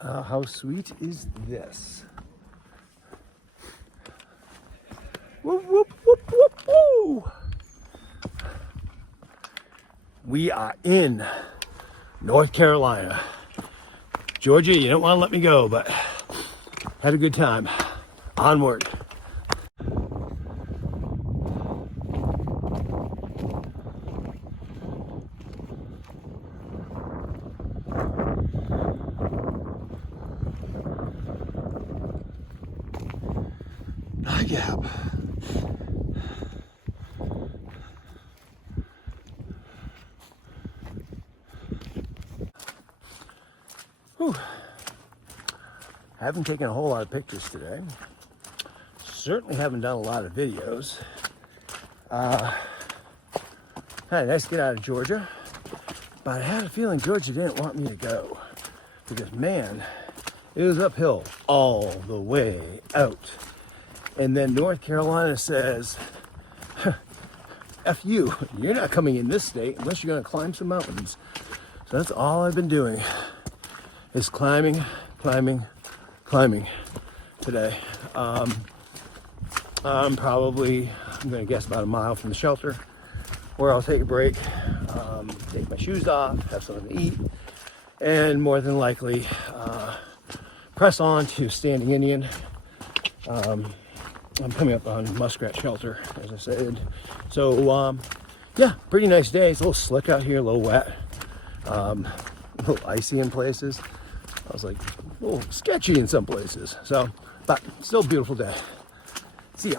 How sweet is this? Whoop, whoop, whoop, whoop, woo! We are in North Carolina. Georgia, you don't want to let me go, but had a good time. Onward. Gap. Whew. Haven't taken a whole lot of pictures today. Certainly haven't done a lot of videos. Had a nice get out of Georgia, but I had a feeling Georgia didn't want me to go because, man, it was uphill all the way out. And then North Carolina says, F you, you're not coming in this state unless you're going to climb some mountains. So that's all I've been doing is climbing today. I'm going to guess about a mile from the shelter where I'll take a break, take my shoes off, have something to eat, and more than likely press on to Standing Indian. I'm coming up on Muskrat Shelter, as I said. So, yeah, pretty nice day. It's a little slick out here, a little wet, a little icy in places. I was like, a little sketchy in some places. So, but still a beautiful day. See ya.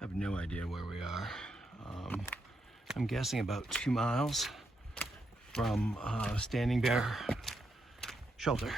I have no idea where we are. I'm guessing about 2 miles from Standing Bear Shelter.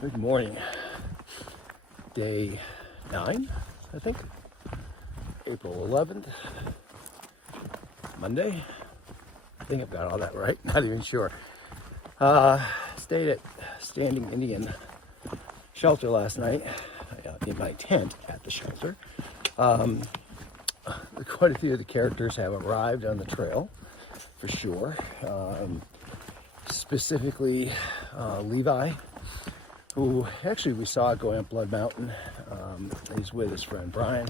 Good morning. Day 9, I think. April 11th. Monday. I think I've got all that right. Not even sure. Stayed at Standing Indian Shelter last night in my tent at the shelter. Quite a few of the characters have arrived on the trail, for sure. Specifically, Levi, who actually we saw going up Blood Mountain. He's with his friend Brian,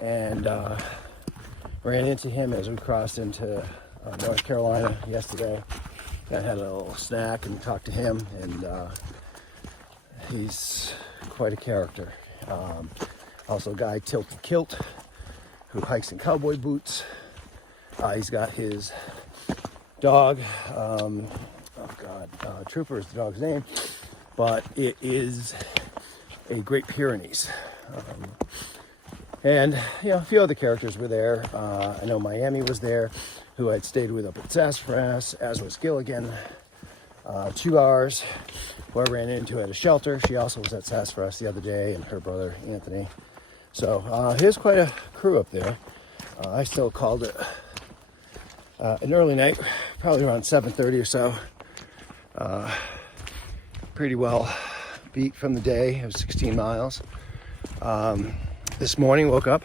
and ran into him as we crossed into North Carolina yesterday. I had a little snack and talked to him, and he's quite a character. Also, a guy Tilted Kilt, who hikes in cowboy boots. He's got his dog. Trooper is the dog's name, but it is a Great Pyrenees. And a few other characters were there. I know Miami was there, who I'd stayed with up at Sassafras, as was Gilligan. 2 hours, who I ran into at a shelter. She also was at Sassafras the other day, and her brother Anthony. So here's quite a crew up there. I still called it an early night, probably around 7:30 or so. Pretty well beat from the day. It was 16 miles. This morning, woke up,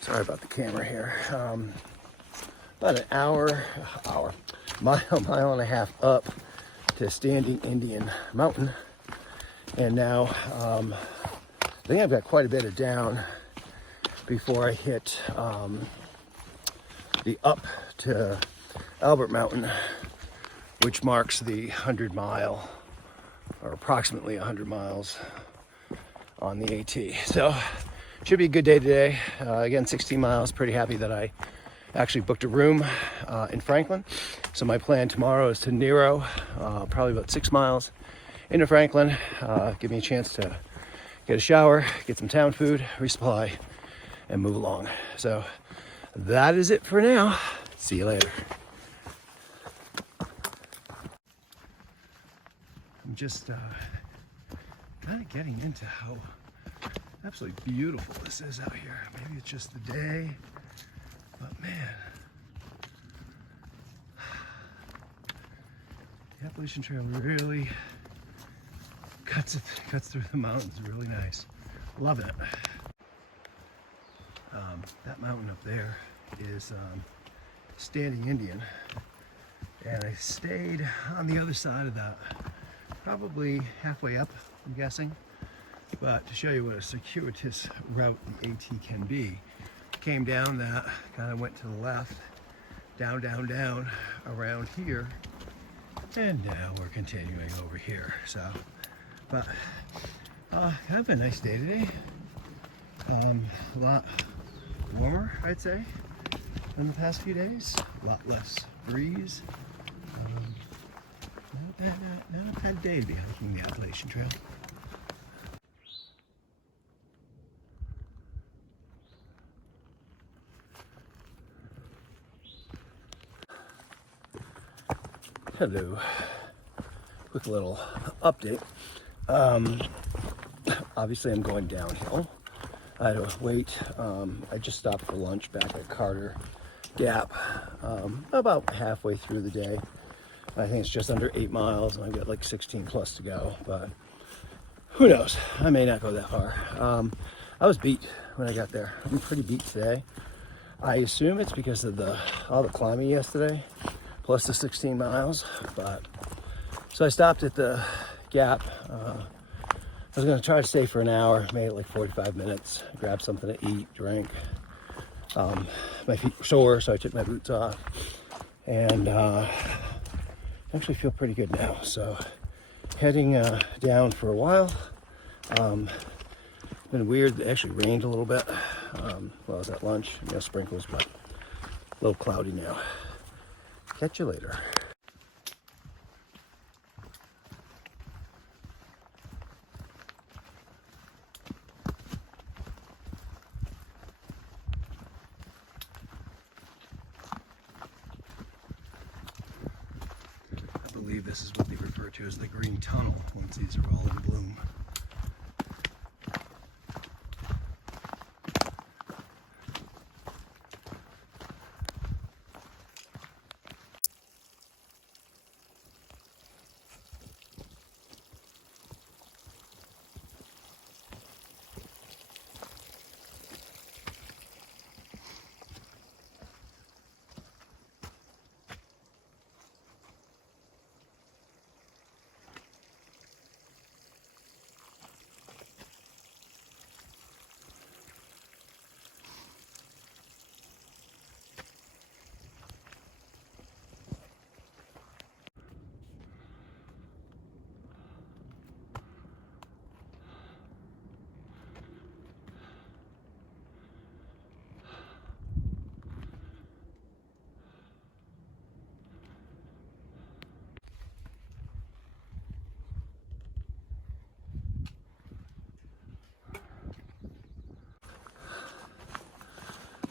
sorry about the camera here, about an mile and a half up to Standing Indian Mountain. And now I think I've got quite a bit of down before I hit the up to Albert Mountain, which marks the 100-mile, or approximately 100 miles on the AT. So should be a good day today. Again, 16 miles. Pretty happy that I actually booked a room in Franklin. So my plan tomorrow is to Nero, probably about 6 miles into Franklin. Give me a chance to get a shower, get some town food, resupply, and move along. So that is it for now. See you later. I'm just kind of getting into how absolutely beautiful this is out here. Maybe it's just the day, but man, the Appalachian Trail really cuts through the mountains. Really nice. Love it. That mountain up there is Standing Indian, and I stayed on the other side of that, probably halfway up, I'm guessing. But to show you what a circuitous route the AT can be, came down that, kind of went to the left, down, around here, and now we're continuing over here. So, but kind of a nice day today. A lot warmer, I'd say, than the past few days. A lot less breeze. Not a bad day to be hiking the Appalachian Trail. Hello. Quick little update. Obviously I'm going downhill. I had to wait. I just stopped for lunch back at Carter Gap about halfway through the day. I think it's just under 8 miles and I've got like 16 plus to go, but who knows? I may not go that far. I was beat when I got there. I'm pretty beat today. I assume it's because of all the climbing yesterday, plus the 16 miles. But so I stopped at the Gap. I was going to try to stay for an hour, made it like 45 minutes, grab something to eat, drink. My feet were sore, so I took my boots off. And actually feel pretty good now. So heading down for a while. Been weird. It actually rained a little bit while I was at lunch. No sprinkles, but a little cloudy now. Catch you later. I believe this is what they refer to as the green tunnel once these are all in bloom.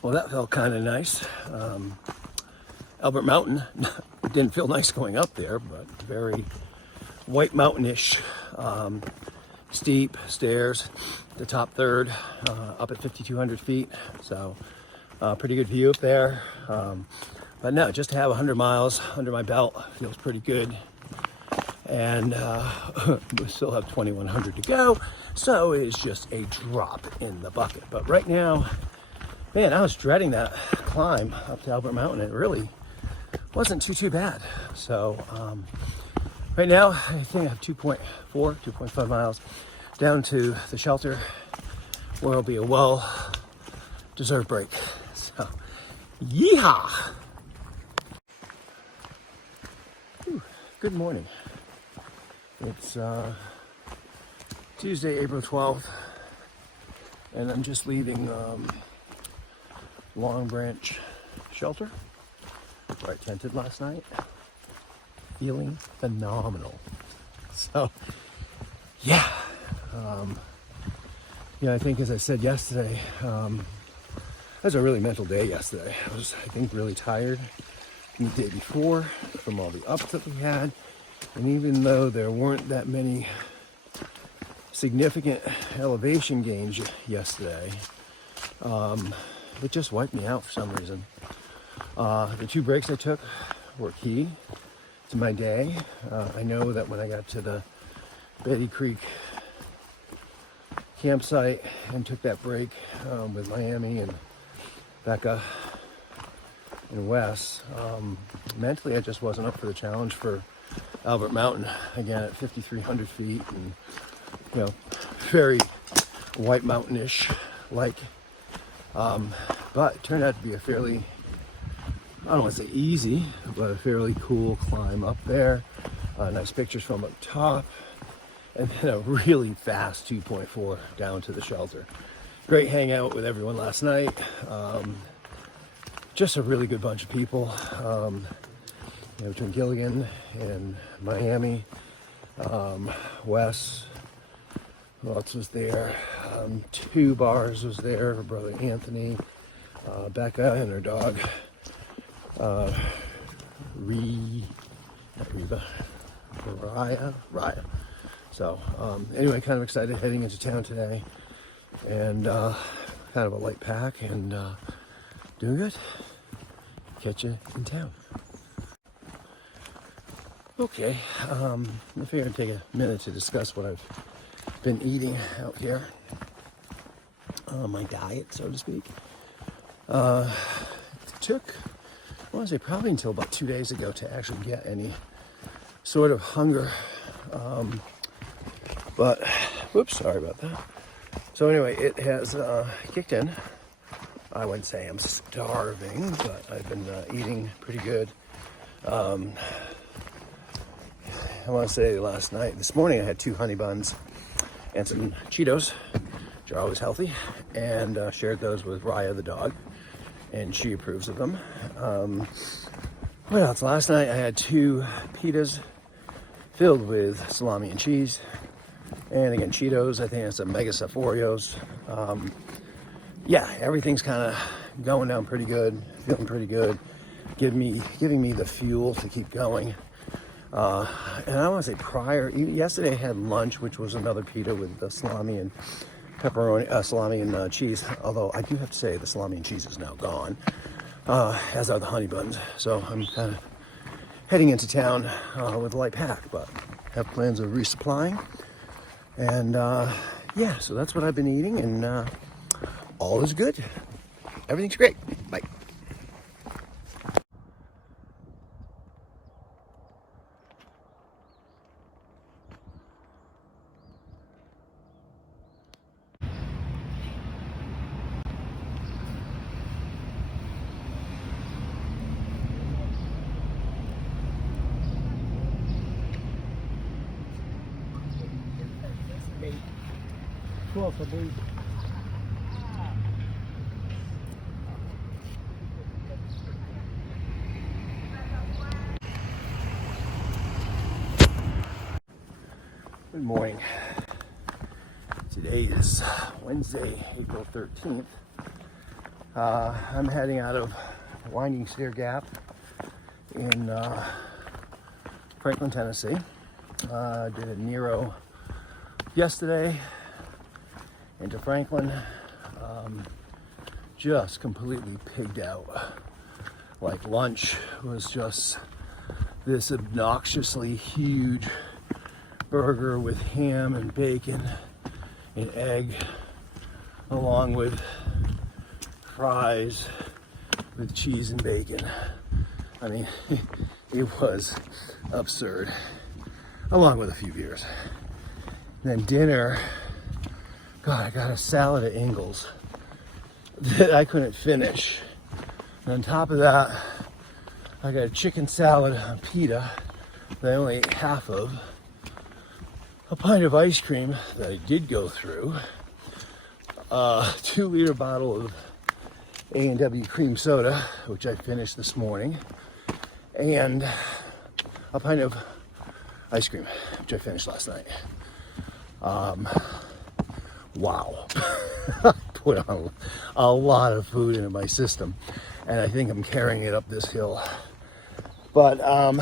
Well, that felt kind of nice. Albert Mountain didn't feel nice going up there, but very White Mountainish steep stairs, the top third, up at 5,200 feet. So pretty good view up there. But no, just to have 100 miles under my belt feels pretty good. And we still have 2,100 to go. So it's just a drop in the bucket. But right now, man, I was dreading that climb up to Albert Mountain. It really wasn't too bad. So right now, I think I have 2.5 miles down to the shelter where it'll be a well-deserved break. So, yeehaw! Whew, good morning. It's Tuesday, April 12th, and I'm just leaving Long Branch Shelter, where I tented last night. Feeling phenomenal. So, yeah. I think as I said yesterday, it was a really mental day yesterday. I was, I think, really tired from the day before, from all the ups that we had. And even though there weren't that many significant elevation gains yesterday, it just wiped me out for some reason. The 2 breaks I took were key to my day. I know that when I got to the Betty Creek campsite and took that break with Miami and Becca and Wes, mentally I just wasn't up for the challenge for Albert Mountain again at 5,300 feet, and very White Mountain-ish like, but it turned out to be a fairly, I don't want to say easy, but a fairly cool climb up there. Nice pictures from up top, and then a really fast 2.4 down to the shelter. Great hangout with everyone last night. Just a really good bunch of people. Between Gilligan and Miami, Wes, who else was there? 2 bars was there. Her brother Anthony, Becca, and her dog. Raya. So anyway, kind of excited heading into town today, and kind of a light pack, and doing good. Catch you in town. Okay, I figured I'd take a minute to discuss what I've been eating out here. My diet, so to speak. It took, I want to say, probably until about 2 days ago to actually get any sort of hunger. But, whoops, sorry about that. So anyway, it has kicked in. I wouldn't say I'm starving, but I've been eating pretty good. I want to say this morning I had 2 honey buns and some Cheetos, which are always healthy, and shared those with Raya the dog, and she approves of them. What else? Last night I had 2 pitas filled with salami and cheese, and again Cheetos. I think it's a Mega Stuff Oreos. Yeah, everything's kind of going down pretty good, feeling pretty good, giving me the fuel to keep going. And I want to say yesterday I had lunch, which was another pita with the salami and pepperoni, salami and cheese. Although I do have to say the salami and cheese is now gone, as are the honey buns. So I'm kind of heading into town with a light pack, but have plans of resupplying. And yeah, so that's what I've been eating, and all is good. Everything's great. Bye. Good morning. Today is Wednesday, April 13th. I'm heading out of Winding Stair Gap in Franklin, Tennessee. Did a Nero yesterday into Franklin, just completely pigged out. Like, lunch was just this obnoxiously huge burger with ham and bacon and egg, along with fries with cheese and bacon. I mean, it was absurd, along with a few beers. And then dinner, God, I got a salad at Ingles that I couldn't finish. And on top of that, I got a chicken salad on pita that I only ate half of, a pint of ice cream that I did go through, a 2-liter bottle of A&W cream soda, which I finished this morning, and a pint of ice cream, which I finished last night. Wow. I put on a lot of food into my system, and I think I'm carrying it up this hill. But kind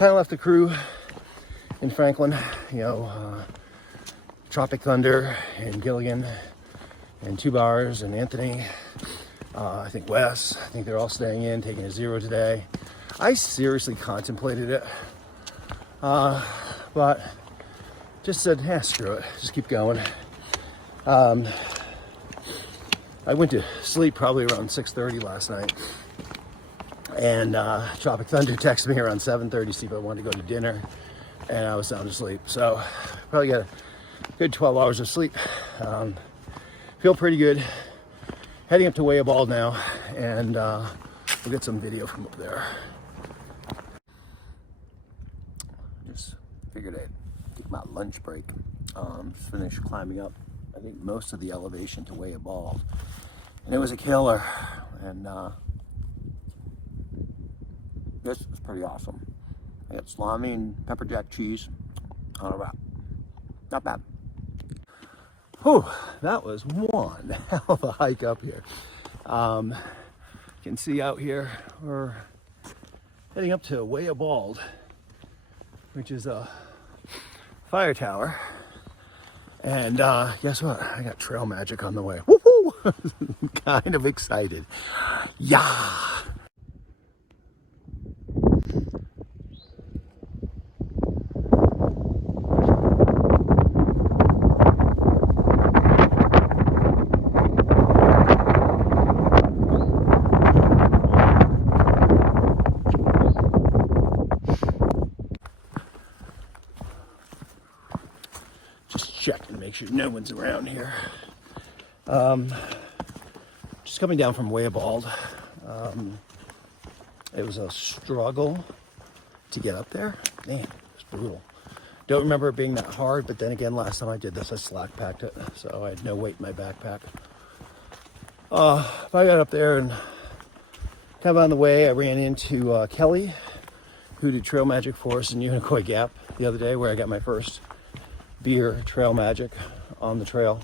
of left the crew in Franklin, you know, Tropic Thunder and Gilligan and Two Bars and Anthony, I think Wes, I think they're all staying in, taking a 0 today. I seriously contemplated it, but just said, yeah, screw it, just keep going. I went to sleep probably around 6:30 last night, and Tropic Thunder texted me around 7:30, see if I wanted to go to dinner, and I was sound asleep. So probably got a good 12 hours of sleep. Feel pretty good. Heading up to Weigh-A-Bald now, and we'll get some video from up there. Just figured I'd take my lunch break. Just finished climbing up, I think, most of the elevation to Weigh-A-Bald, and it was a killer. And this was pretty awesome. I got salami and pepper jack cheese on a wrap. Not bad. Whew, that was one hell of a hike up here. You can see out here we're heading up to Weigh-A-Bald, which is a fire tower. And guess what? I got trail magic on the way. Woohoo! Kind of excited. Yeah! Check and make sure no one's around here. Just coming down from Weigh-A-Bald. It was a struggle to get up there. Man, it was brutal. Don't remember it being that hard, but then again, last time I did this, I slack packed it, so I had no weight in my backpack. I got up there and kind of on the way, I ran into Kelly, who did Trail Magic for us in Unicoi Gap the other day, where I got my first beer trail magic on the trail.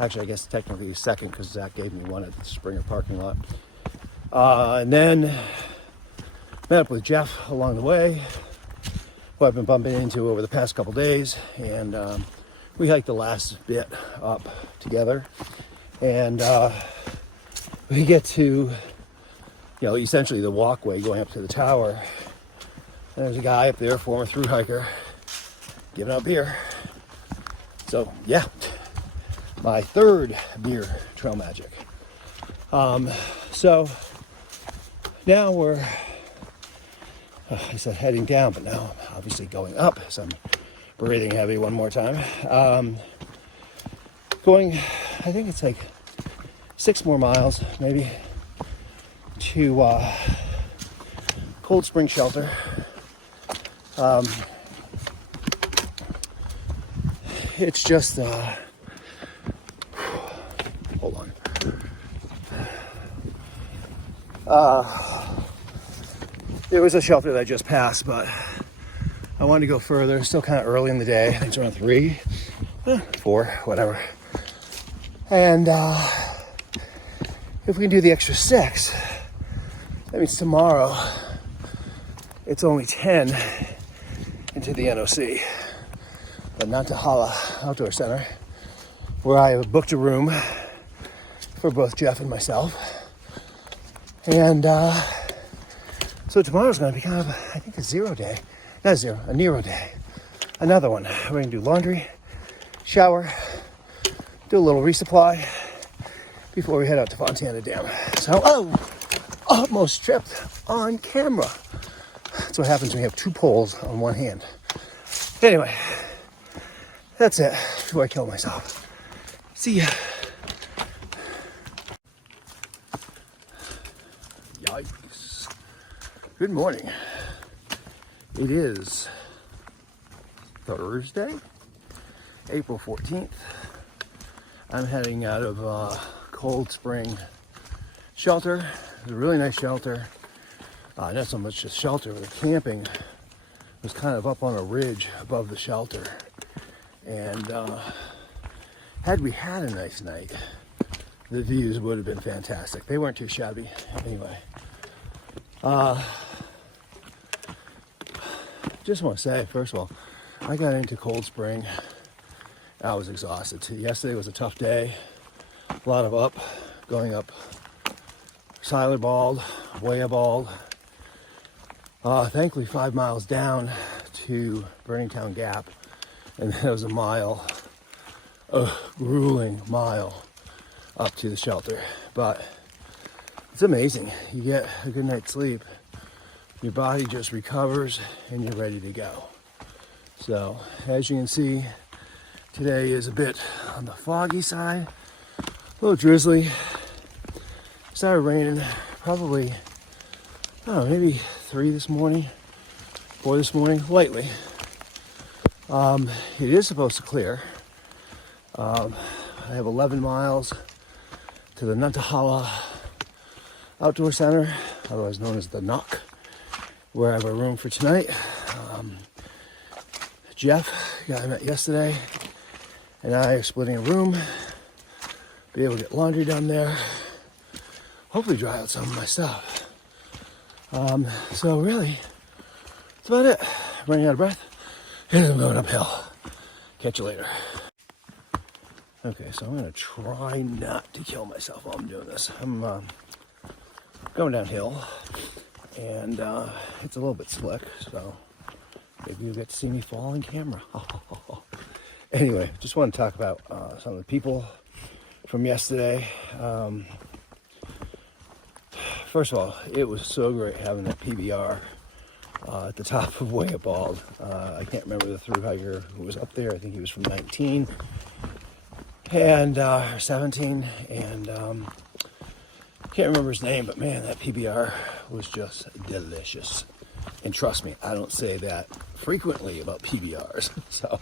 Actually, I guess technically second, because Zach gave me one at the Springer parking lot. And then met up with Jeff along the way, who I've been bumping into over the past couple days, and we hiked the last bit up together. And we get to, you know, essentially the walkway going up to the tower. And there's a guy up there, former thru hiker, giving out beer. So yeah, my third beer trail magic. So now we're, I said heading down, but now I'm obviously going up, so I'm breathing heavy one more time. Going, I think it's like 6 more miles, maybe, to Cold Spring Shelter. It's just, hold on. There was a shelter that I just passed, but I wanted to go further. It's still kind of early in the day. I think it's around 3, 4, whatever. And if we can do the extra 6, that means tomorrow it's only 10 into the NOC. the Nantahala Outdoor Center, where I have booked a room for both Jeff and myself. And so tomorrow's going to be kind of, I think, a zero day. Not zero, a Nero day. Another one. We're going to do laundry, shower, do a little resupply before we head out to Part1a Dam. So, almost tripped on camera. That's what happens when you have two poles on one hand. Anyway, that's it before I kill myself. See ya. Yikes. Good morning. It is Thursday, April 14th. I'm heading out of Cold Spring Shelter. It's a really nice shelter. Not so much just shelter, but the camping was kind of up on a ridge above the shelter. And had we had a nice night, the views would have been fantastic. They weren't too shabby anyway. Just want to say, first of all, I got into Cold Spring. I was exhausted. Yesterday was a tough day. A lot of going up Siler Bald, Way Bald. Thankfully 5 miles down to Burningtown Gap, and then there was a grueling mile up to the shelter. But it's amazing. You get a good night's sleep, your body just recovers, and you're ready to go. So, as you can see, today is a bit on the foggy side, a little drizzly. Started raining probably, I don't know, maybe 4 this morning, lightly. It is supposed to clear. I have 11 miles to the Nantahala Outdoor Center, otherwise known as the Knock, where I have a room for tonight. Jeff, the guy I met yesterday, and I are splitting a room, be able to get laundry done there, hopefully dry out some of my stuff. So really, that's about it. Running out of breath, and I'm going uphill. Catch you later. Okay, so I'm gonna try not to kill myself while I'm doing this. I'm going downhill, and it's a little bit slick, so maybe you'll get to see me fall on camera. Anyway, just want to talk about some of the people from yesterday. First of all, it was so great having that PBR at the top of Way Bald. I can't remember the thru hiker who was up there. I think he was from 19 and 17, and can't remember his name, but man, that PBR was just delicious. And trust me, I don't say that frequently about PBRs. So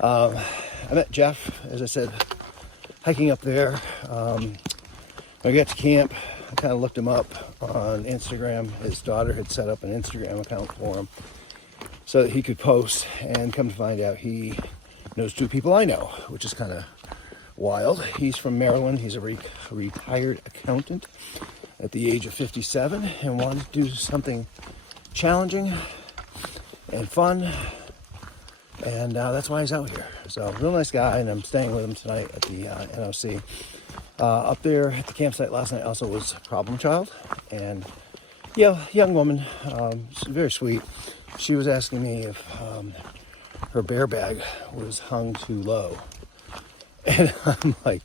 I met Jeff, as I said, hiking up there. When I got to camp, I kind of looked him up on Instagram. His daughter had set up an Instagram account for him so that he could post, and come to find out he knows two people I know, which is kind of wild. He's from Maryland. He's a retired accountant at the age of 57 and wanted to do something challenging and fun, and that's why he's out here. So, real nice guy, and I'm staying with him tonight at the NOC. Up there at the campsite last night also was Problem Child, and young woman, she's very sweet. She was asking me if her bear bag was hung too low, and I'm like,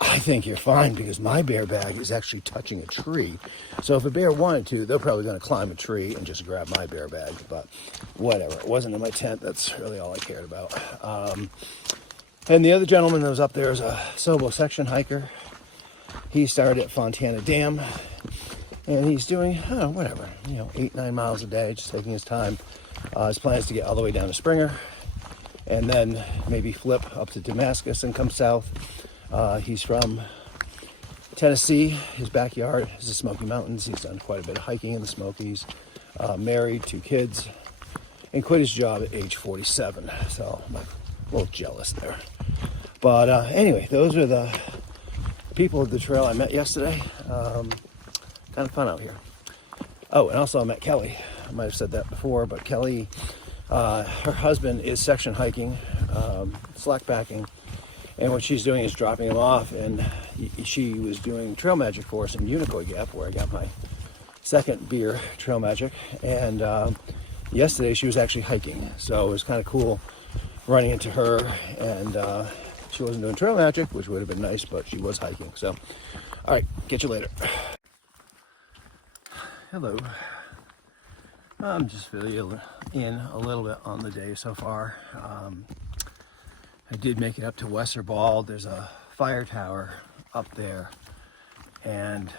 I think you're fine, because my bear bag is actually touching a tree. So if a bear wanted to, they're probably going to climb a tree and just grab my bear bag. But whatever, it wasn't in my tent. That's really all I cared about. And the other gentleman that was up there is a Sobo section hiker. He started at Part1a Dam, and he's doing, 8-9 miles a day, just taking his time. His plan is to get all the way down to Springer, and then maybe flip up to Damascus and come south. He's from Tennessee. His backyard is the Smoky Mountains. He's done quite a bit of hiking in the Smokies. Married, 2 kids, and quit his job at age 47. So I'm a little jealous there. But anyway, those are the people of the trail I met yesterday. Kind of fun out here. Oh, and also I met Kelly. I might have said that before, but Kelly Her husband is section hiking, slackbacking, and what she's doing is dropping him off, and she was doing trail magic for us in Unicoi Gap, where I got my second beer, trail magic, and yesterday she was actually hiking, so it was kind of cool running into her, and she wasn't doing trail magic, which would have been nice, but she was hiking. So all right, catch you later. Hello. I'm just filling in a little bit on the day so far. I did make it up to Westerwald. There's a fire tower up there, and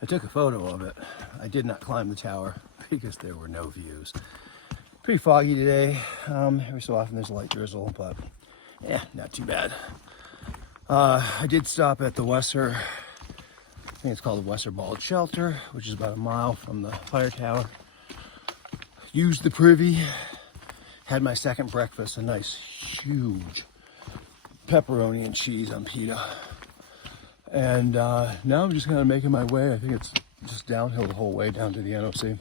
I took a photo of it. I did not climb the tower because there were no views. Pretty foggy today. Every so often there's a light drizzle, but yeah, not too bad. I did stop at the I think it's called the Westerwald Shelter, which is about a mile from the fire tower. Used the privy, had my second breakfast, a nice huge pepperoni and cheese on pita. And now I'm just kind of making my way. I think it's just downhill the whole way down to the NOC.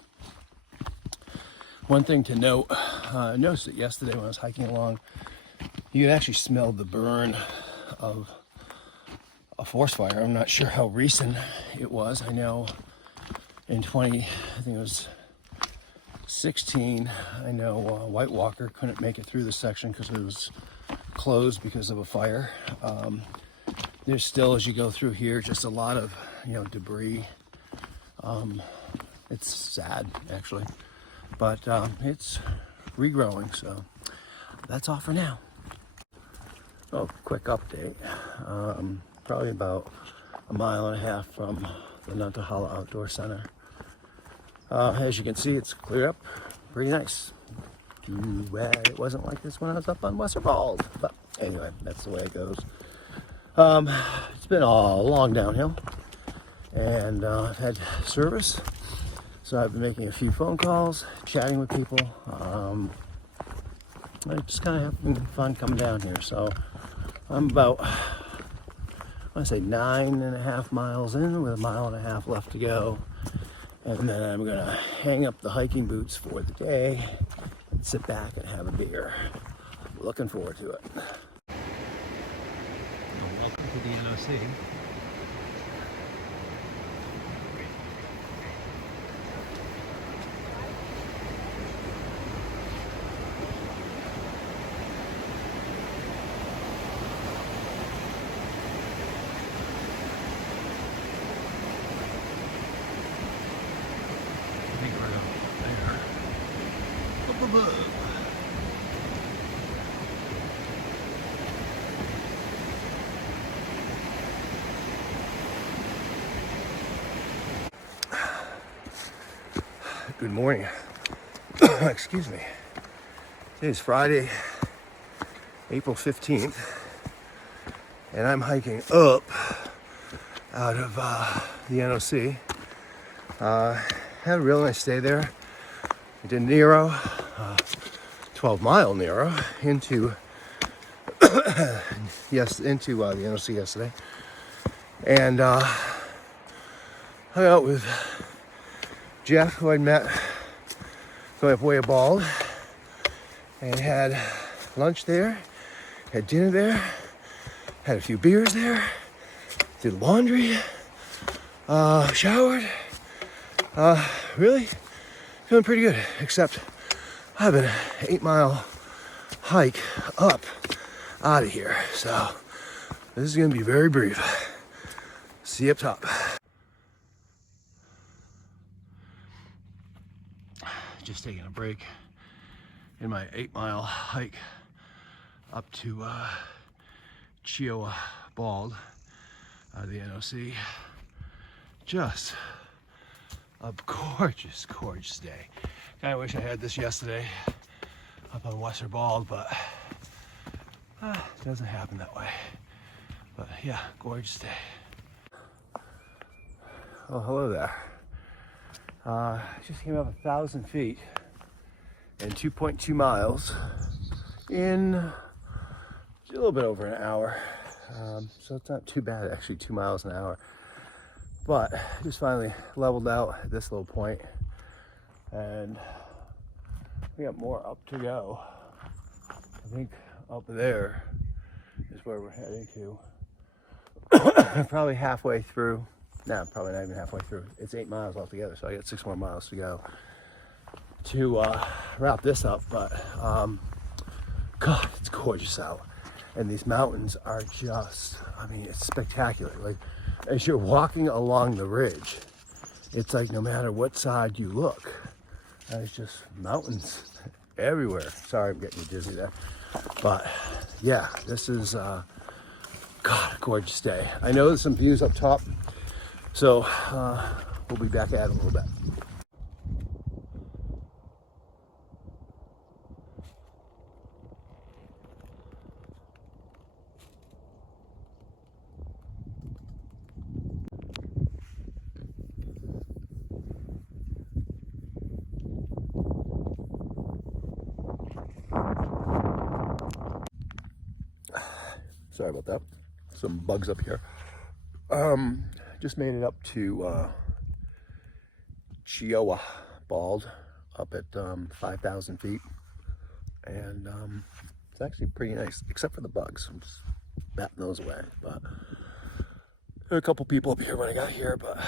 One thing to note, I noticed it yesterday when I was hiking along, you could actually smell the burn of a forest fire. I'm not sure how recent it was. I know in I think it was 16, I know White Walker couldn't make it through this section because it was closed because of a fire. There's still, as you go through here, just a lot of debris. It's sad actually, but it's regrowing, so that's all for now. Oh, quick update. Probably about a mile and a half from the Nantahala Outdoor Center. As you can see, it's cleared up pretty nice. Too bad it wasn't like this when I was up on Westerwald, but anyway, that's the way it goes. It's been a long downhill, and I've had service, so I've been making a few phone calls, chatting with people. I just kind of having fun coming down here. So I'm about, I want to say 9.5 miles in with a mile and a half left to go. And then I'm gonna hang up the hiking boots for the day and sit back and have a beer. Looking forward to it. Well, welcome to the NOC. Good morning. Excuse me. Today is Friday, April 15th, and I'm hiking up out of the NOC. Had a real nice day there. I did Nero, 12-mile Nero into the NOC yesterday, and hung out with Jeff, who I'd met going up Westerwald, and had lunch there, had dinner there, had a few beers there, did laundry, showered, really feeling pretty good, except I have an 8-mile hike up out of here, so this is gonna be very brief. See you up top. Just taking a break in my 8-mile hike up to Chioa Bald out of the NOC. Just a gorgeous, gorgeous day. Kind of wish I had this yesterday up on Westerwald, but it doesn't happen that way. But yeah, gorgeous day. Oh, hello there. Just came up 1,000 feet and 2.2 miles in a little bit over an hour. So it's not too bad, actually, 2 miles an hour. But just finally leveled out at this little point, and We got more up to go. I think up there is where we're heading to. Probably halfway through. No, probably not even halfway through. It's 8 miles altogether, so I got 6 more miles to go to wrap this up. But God, it's gorgeous out, and these mountains are just, I mean, it's spectacular. Like, as you're walking along the ridge, it's like no matter what side you look, there's just mountains everywhere. Sorry, I'm getting you dizzy there. But yeah, this is, God, a gorgeous day. I know there's some views up top, so we'll be back at it a little bit. Sorry about that. Some bugs up here. Just made it up to Chioa Bald, up at 5,000 feet. And it's actually pretty nice, except for the bugs. I'm just batting those away. But there are a couple people up here when I got here, but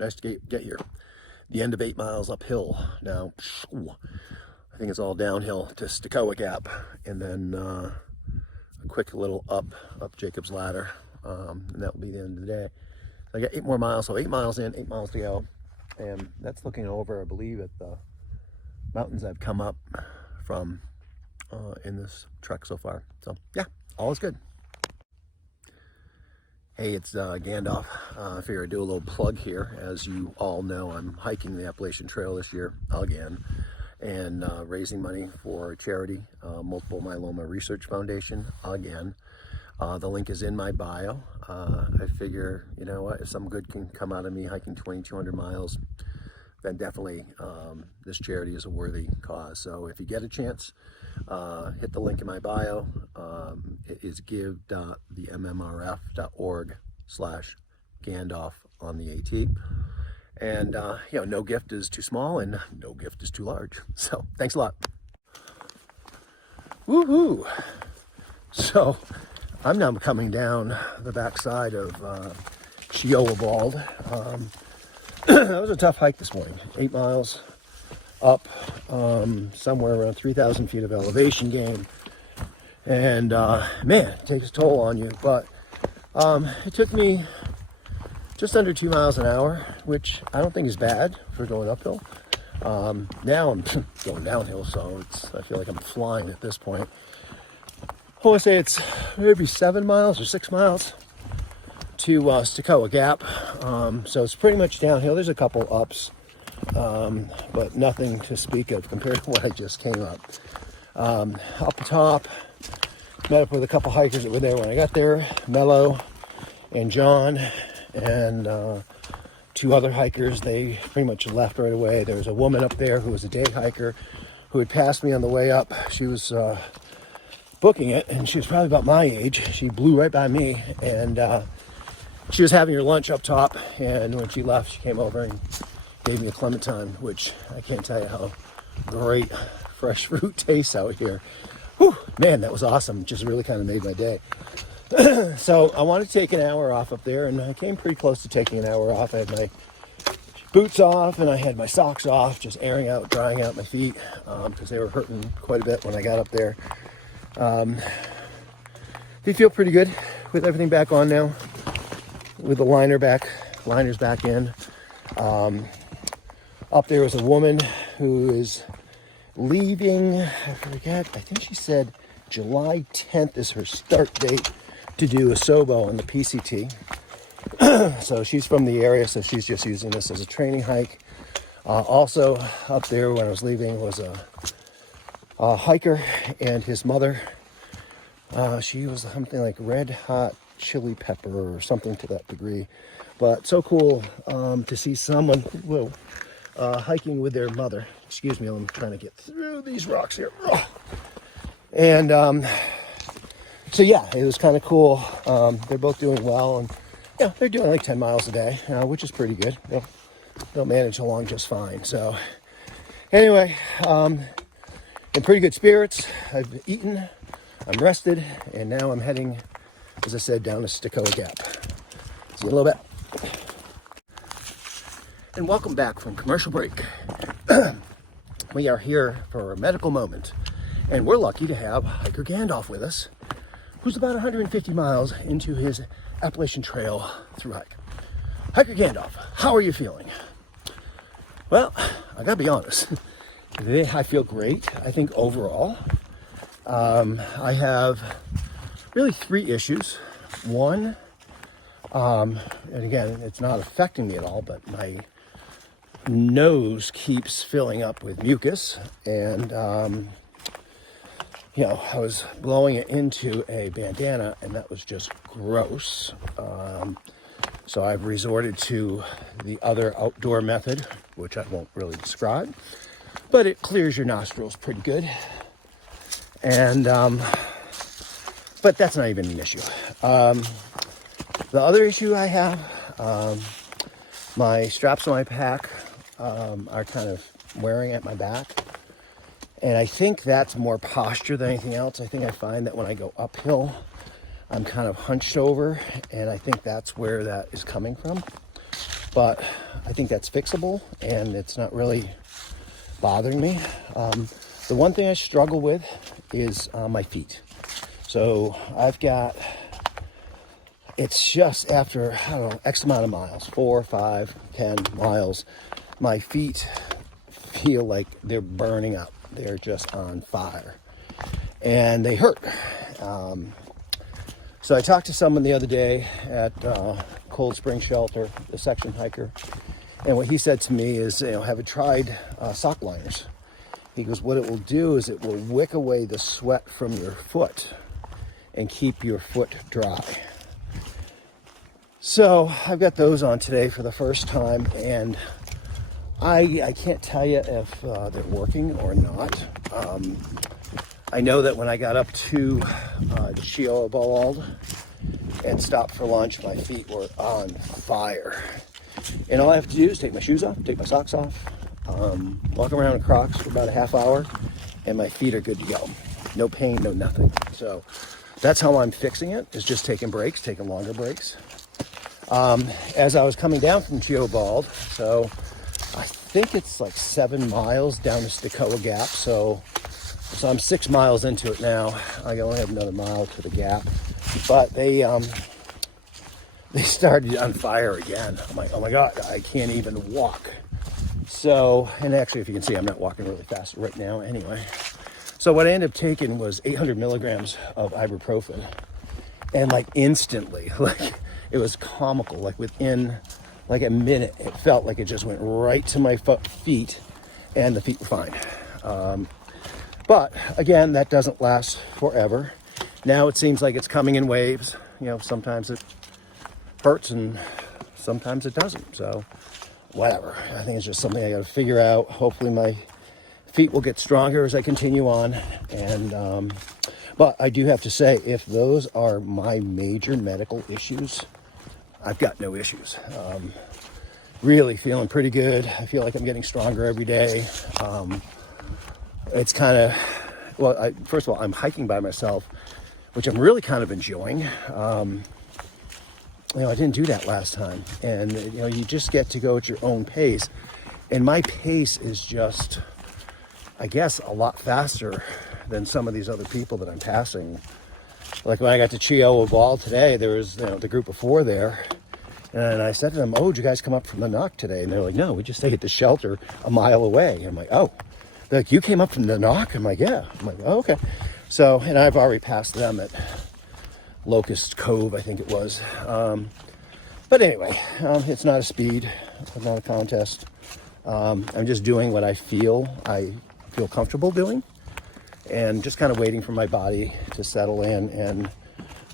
nice to get here. The end of 8 miles uphill now. I think it's all downhill to Stokoa Gap, and then a quick little up Jacob's Ladder, and that will be the end of the day. So I got 8 more miles, so 8 miles in, 8 miles to go, and that's looking over, I believe, at the mountains I've come up from in this trek so far. So yeah, all is good. Hey, it's Gandalf. I figure I'd do a little plug here. As you all know, I'm hiking the Appalachian Trail this year again, and raising money for a charity, Multiple Myeloma Research Foundation, again. The link is in my bio. I figure, you know what, if some good can come out of me hiking 2,200 miles, then definitely this charity is a worthy cause. So if you get a chance, hit the link in my bio. It is give.themmrf.org/Gandalf on the AT. And, you know, no gift is too small and no gift is too large. So thanks a lot. Woohoo! So I'm now coming down the backside of Chioa Bald. That was a tough hike this morning. 8 miles up, somewhere around 3,000 feet of elevation gain. And man, it takes a toll on you. But it took me just under 2 miles an hour, which I don't think is bad for going uphill. Now I'm going downhill, so I feel like I'm flying at this point. I want to say it's maybe 7 miles or 6 miles to Stokoa Gap. So it's pretty much downhill. There's a couple ups, but nothing to speak of compared to what I just came up. Up the top, met up with a couple hikers that were there when I got there, Mello and John, and 2 other hikers. They pretty much left right away. There was a woman up there who was a day hiker who had passed me on the way up. She was booking it, and she was probably about my age. She blew right by me, and she was having her lunch up top, and when she left, she came over and gave me a clementine, which I can't tell you how great fresh fruit tastes out here. Whew, man, that was awesome. Just really kind of made my day. So I wanted to take an hour off up there, and I came pretty close to taking an hour off. I had my boots off, and I had my socks off, just airing out, drying out my feet, because they were hurting quite a bit when I got up there. They feel pretty good with everything back on now, with the liners back in. Up there was a woman who is leaving, I forget, I think she said July 10th is her start date to do a SOBO on the PCT. So she's from the area, so she's just using this as a training hike. Also up there when I was leaving was a hiker and his mother. She was something like red hot chili pepper or something to that degree. But so cool to see someone hiking with their mother. Excuse me, I'm trying to get through these rocks here. And so yeah, it was kind of cool. They're both doing well, and yeah, they're doing like 10 miles a day, which is pretty good. They'll manage along just fine. So Anyway, in pretty good spirits. I've eaten, I'm rested, and now I'm heading, as I said, down to Stokoe Gap. See you in a little bit. And welcome back from commercial break. We are here for a medical moment, and we're lucky to have hiker Gandalf with us, who's about 150 miles into his Appalachian Trail through hike. Hiker Gandalf, how are you feeling? Well, I gotta be honest, I feel great. I think overall, I have really 3 issues. One, and again, it's not affecting me at all, but my nose keeps filling up with mucus, and I was blowing it into a bandana, and that was just gross. So I've resorted to the other outdoor method, which I won't really describe, but it clears your nostrils pretty good. And but that's not even an issue. The other issue I have, my straps on my pack are kind of wearing at my back. And I think that's more posture than anything else. I think I find that when I go uphill, I'm kind of hunched over, and I think that's where that is coming from. But I think that's fixable, and it's not really bothering me. The one thing I struggle with is my feet. So it's just after, I don't know, X amount of miles, 4, 5, 10 miles, my feet feel like they're burning up. They're just on fire, and they hurt. So I talked to someone the other day at Cold Spring Shelter, the section hiker, and what he said to me is, have you tried sock liners? He goes, what it will do is it will wick away the sweat from your foot and keep your foot dry. So I've got those on today for the first time, and I can't tell you if they're working or not. I know that when I got up to Chiobald and stopped for lunch, my feet were on fire. And all I have to do is take my shoes off, take my socks off, walk around in Crocs for about a half hour, and my feet are good to go. No pain, no nothing. So that's how I'm fixing it, is just taking breaks, taking longer breaks. As I was coming down from Chiobald, so I think it's like 7 miles down to Stokoe Gap, so I'm 6 miles into it now. I only have another mile to the gap, but they started on fire again. I'm like, oh my God, I can't even walk. So, and actually, if you can see, I'm not walking really fast right now anyway. So what I ended up taking was 800 milligrams of ibuprofen, and like instantly, like it was comical, like within like a minute, it felt like it just went right to my feet, and the feet were fine. But again, that doesn't last forever. Now it seems like it's coming in waves. Sometimes it hurts and sometimes it doesn't. So whatever. I think it's just something I got to figure out. Hopefully my feet will get stronger as I continue on. And but I do have to say, if those are my major medical issues, I've got no issues. Really feeling pretty good. I feel like I'm getting stronger every day. It's kind of, first of all, I'm hiking by myself, which I'm really kind of enjoying. I didn't do that last time. And, you just get to go at your own pace. And my pace is just, I guess, a lot faster than some of these other people that I'm passing. Like when I got to Chiobald today, there was the group of 4 there. And I said to them, oh, did you guys come up from the Nook today? And they're like, no, we just stayed at the shelter a mile away. And I'm like, oh. They're like, you came up from the Nook? I'm like, yeah. I'm like, oh, okay. So, and I've already passed them at Locust Cove, I think it was. But anyway, it's not a speed, it's not a contest. I'm just doing what I feel comfortable doing, and just kind of waiting for my body to settle in and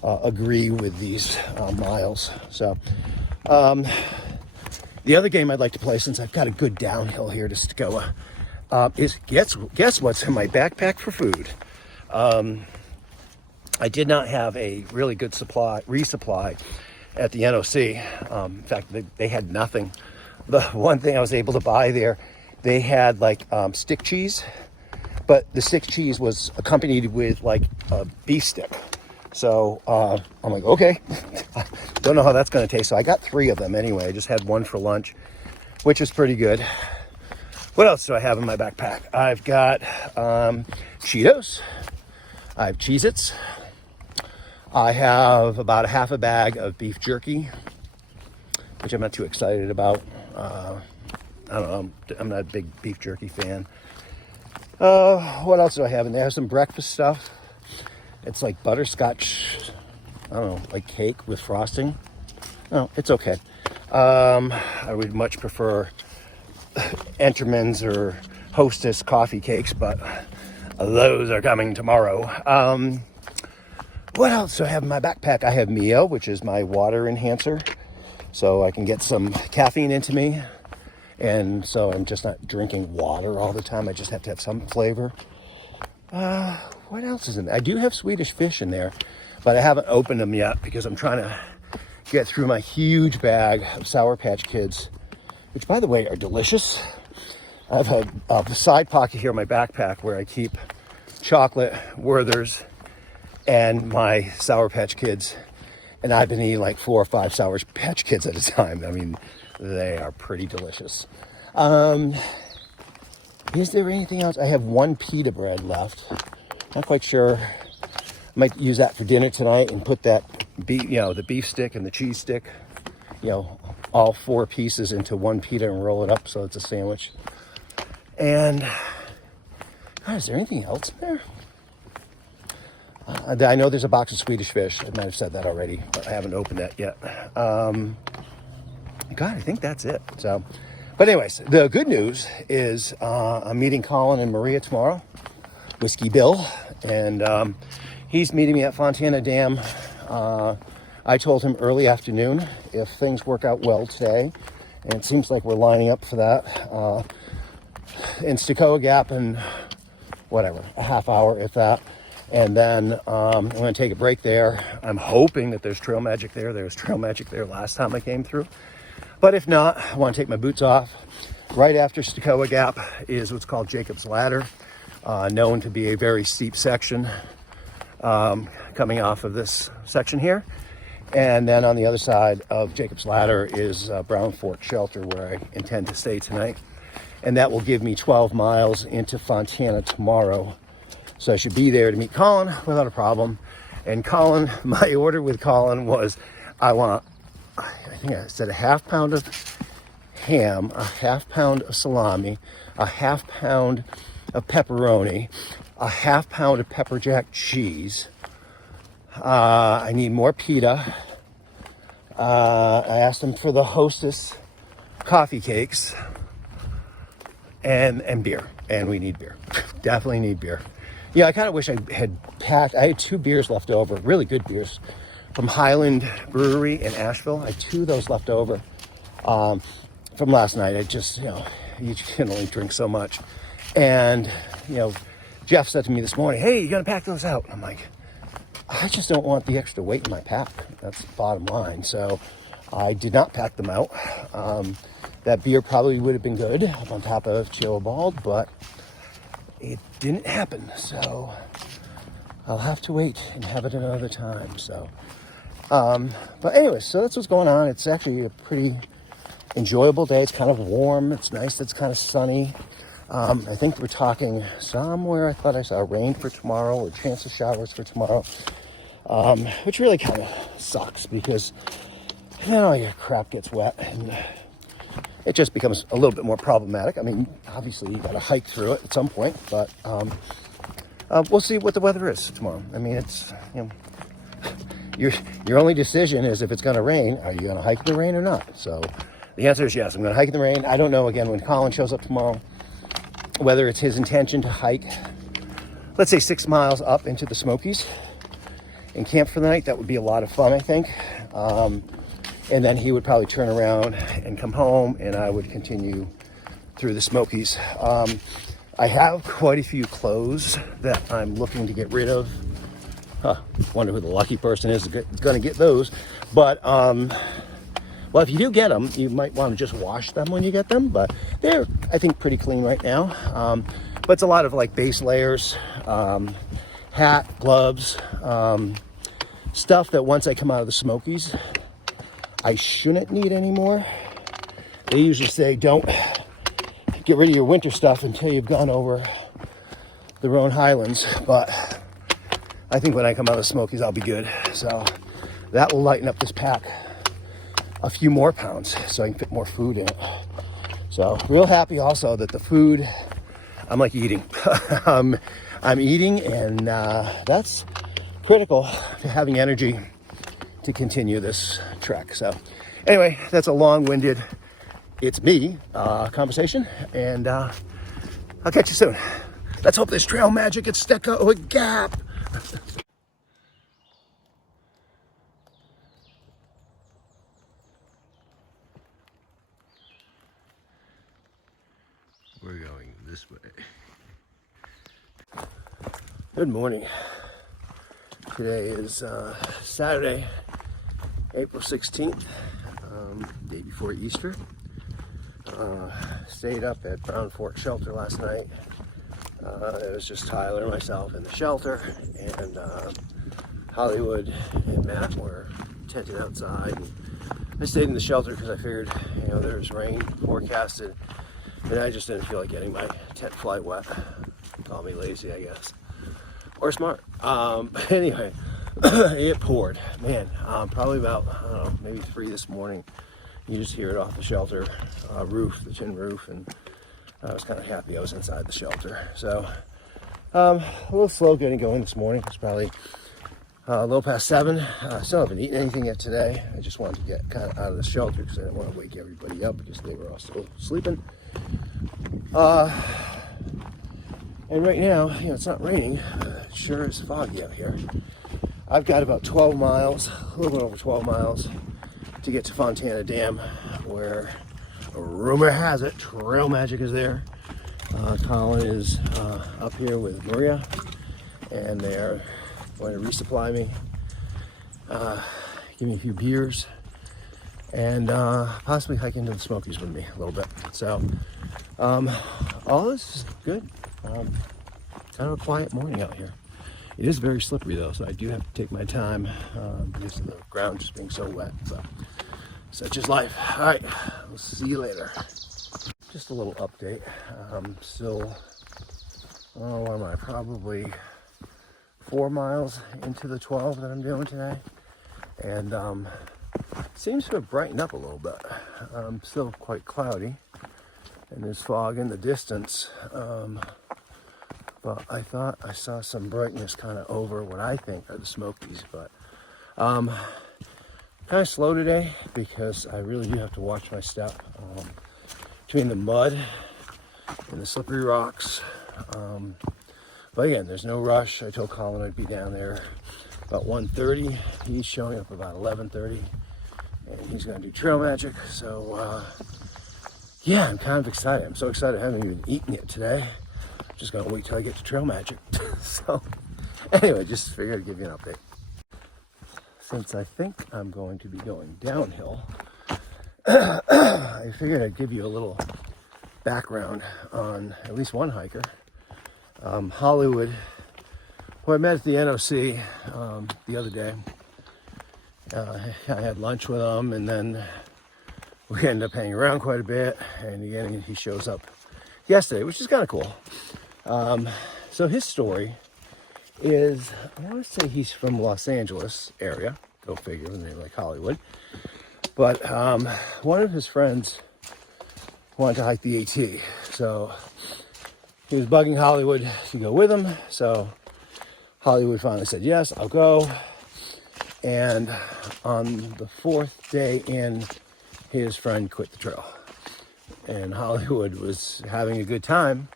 agree with these miles. So the other game I'd like to play, since I've got a good downhill here to Stokoe, is guess what's in my backpack for food. I did not have a really good resupply at the NOC. In fact, they had nothing. The one thing I was able to buy there, they had like stick cheese, but the stick cheese was accompanied with like a beef stick. So I'm like, okay, don't know how that's going to taste. So I got 3 of them anyway. I just had 1 for lunch, which is pretty good. What else do I have in my backpack? I've got Cheetos. I have Cheez-Its. I have about a half a bag of beef jerky, which I'm not too excited about. I don't know. I'm not a big beef jerky fan. What else do I have in there? I have some breakfast stuff. It's like butterscotch, I don't know, like cake with frosting. No, it's okay. I would much prefer Enterman's or Hostess coffee cakes, but those are coming tomorrow. What else do I have in my backpack? I have Mio, which is my water enhancer, so I can get some caffeine into me. And so I'm just not drinking water all the time. I just have to have some flavor. What else is in there? I do have Swedish fish in there, but I haven't opened them yet because I'm trying to get through my huge bag of Sour Patch Kids, which, by the way, are delicious. I have a side pocket here in my backpack where I keep chocolate, Werther's, and my Sour Patch Kids. And I've been eating like 4 or 5 Sour Patch Kids at a time. I mean, they are pretty delicious. Is there anything else? I have 1 pita bread left. Not quite sure. I might use that for dinner tonight and put that the beef stick and the cheese stick, all 4 pieces into 1 pita and roll it up so it's a sandwich. And God, is there anything else in there? I know there's a box of Swedish fish. I might have said that already, but I haven't opened that yet. God, I think that's it. So, but anyways, the good news is I'm meeting Colin and Maria tomorrow, Whiskey Bill, and he's meeting me at Part1a Dam. I told him early afternoon if things work out well today, and it seems like we're lining up for that. In Stokoe Gap in whatever, a half hour, if that. And then I'm going to take a break there. I'm hoping that there's trail magic there. There was trail magic there last time I came through. But if not, I want to take my boots off. Right after Stokoe Gap is what's called Jacob's Ladder, known to be a very steep section coming off of this section here. And then on the other side of Jacob's Ladder is Brown Fork Shelter, where I intend to stay tonight. And that will give me 12 miles into Fontana tomorrow. So I should be there to meet Colin without a problem. And Colin, my order with Colin was, I think I said a half pound of ham, a half pound of salami, a half pound of pepperoni, a half pound of pepper jack cheese. I need more pita. I asked him for the Hostess coffee cakes and beer. And we need beer. Definitely need beer. Yeah, I kind of wish I had packed. I had 2 beers left over, really good beers, from Highland Brewery in Asheville. I had 2 of those left over from last night. I just, you can only drink so much. And, Jeff said to me this morning, hey, you got to pack those out. And I'm like, I just don't want the extra weight in my pack. That's the bottom line. So I did not pack them out. That beer probably would have been good up on top of Chillabald, but it didn't happen. So I'll have to wait and have it another time. So, but anyway, so that's what's going on. It's actually a pretty enjoyable day. It's kind of warm. It's nice. It's kind of sunny. I think we're talking somewhere. I thought I saw rain for tomorrow or chance of showers for tomorrow, which really kind of sucks because, your crap gets wet and it just becomes a little bit more problematic. I mean, obviously you got to hike through it at some point, but we'll see what the weather is tomorrow. I mean, it's, your only decision is if it's going to rain, are you going to hike in the rain or not? So the answer is yes, I'm going to hike in the rain. I don't know, again, when Colin shows up tomorrow, whether it's his intention to hike, let's say 6 miles up into the Smokies and camp for the night. That would be a lot of fun, I think. And then he would probably turn around and come home and I would continue through the Smokies. I have quite a few clothes that I'm looking to get rid of. Wonder who the lucky person is going to get those. But Well, if you do get them, you might want to just wash them when you get them, but they're, I think, pretty clean right now. But it's a lot of like base layers, hat, gloves, stuff that once I come out of the Smokies, I shouldn't need anymore. They usually say don't get rid of your winter stuff until you've gone over the Rhone Highlands, but I think when I come out of the Smokies, I'll be good. So that will lighten up this pack a few more pounds so I can fit more food in it. So real happy also that the food, I'm like eating. I'm eating, and that's critical to having energy to continue this trek. So anyway, that's a long-winded, it's me conversation, and I'll catch you soon. Let's hope this trail magic gets stuck out of a gap. We're going this way. Good morning. Today is Saturday, April 16th, day before Easter. Stayed up at Brown Fork Shelter last night. It was just Tyler and myself in the shelter, and Hollywood and Matt were tenting outside. And I stayed in the shelter because I figured, you know, there's rain forecasted, and I just didn't feel like getting my tent fly wet. Call me lazy, I guess, or smart. But anyway, it poured, man. Probably about, I don't know, maybe 3 this morning. You just hear it off the shelter roof, the tin roof, and I was kind of happy I was inside the shelter. So a little slow getting going this morning. It's probably a little past 7. Still haven't eaten anything yet today. I just wanted to get kind of out of the shelter because I didn't want to wake everybody up because they were all still sleeping. And right now, you know, it's not raining. It sure is foggy out here. I've got about 12 miles, a little bit over 12 miles to get to Fontana Dam, where rumor has it trail magic is there. Colin is up here with Maria, and they are going to resupply me, give me a few beers, and possibly hike into the Smokies with me a little bit. So all this is good. Kind of a quiet morning out here. It is very slippery though, so I do have to take my time because of the ground just being so wet. So such is life. All right, we'll see you later. Just a little update. Still, what am I? Probably 4 miles into the 12 that I'm doing today, and seems to have brightened up a little bit. Still quite cloudy, and there's fog in the distance. But I thought I saw some brightness kind of over what I think are the Smokies, but kind of slow today because I really do have to watch my step between the mud and the slippery rocks. But again, there's no rush. I told Colin I'd be down there about 1:30. He's showing up about 11:30, and he's going to do trail magic. So yeah, I'm kind of excited. I'm so excited I haven't even eaten it today. Just gonna wait till I get to trail magic. So anyway, just figured I'd give you an update. Since I think I'm going to be going downhill, I figured I'd give you a little background on at least one hiker. Hollywood, who I met at the NOC the other day. I had lunch with him, and then we ended up hanging around quite a bit, and again he shows up yesterday, which is kind of cool. So his story is, I want to say he's from Los Angeles area, go figure, and they like Hollywood. But one of his friends wanted to hike the AT, so he was bugging Hollywood to go with him. So Hollywood finally said, yes, I'll go. And on the 4th day in, his friend quit the trail. And Hollywood was having a good time,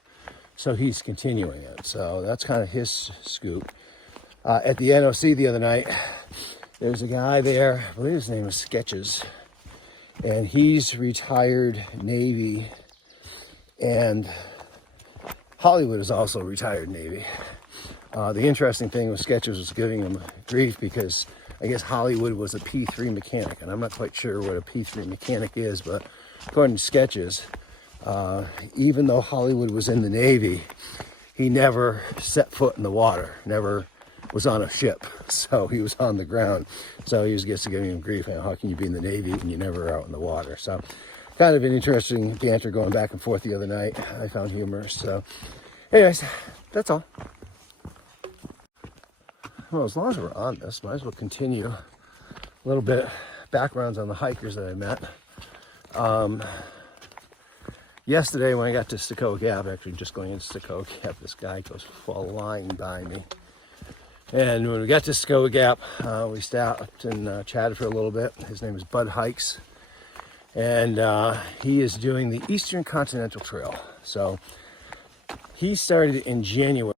so he's continuing it. So that's kind of his scoop. At the NOC the other night, there's a guy there, I believe his name is Sketches, and he's retired Navy, and Hollywood is also retired Navy. The interesting thing with Sketches was giving him grief because I guess Hollywood was a P3 mechanic, and I'm not quite sure what a P3 mechanic is, but according to sketches, even though Hollywood was in the Navy, he never set foot in the water, never was on a ship, so he was on the ground. So he was gets to giving him grief. How can you be in the Navy and you never are out in the water? So kind of an interesting banter going back and forth the other night. I found humorous. So anyways, that's all. Well, as long as we're on this, might as well continue a little bit backgrounds on the hikers that I met. Yesterday when I got to Stokoe Gap, actually just going into Stokoe Gap, this guy goes flying by me. And when we got to Stokoe Gap, we stopped and chatted for a little bit. His name is Bud Hikes, and he is doing the Eastern Continental Trail. So he started in January.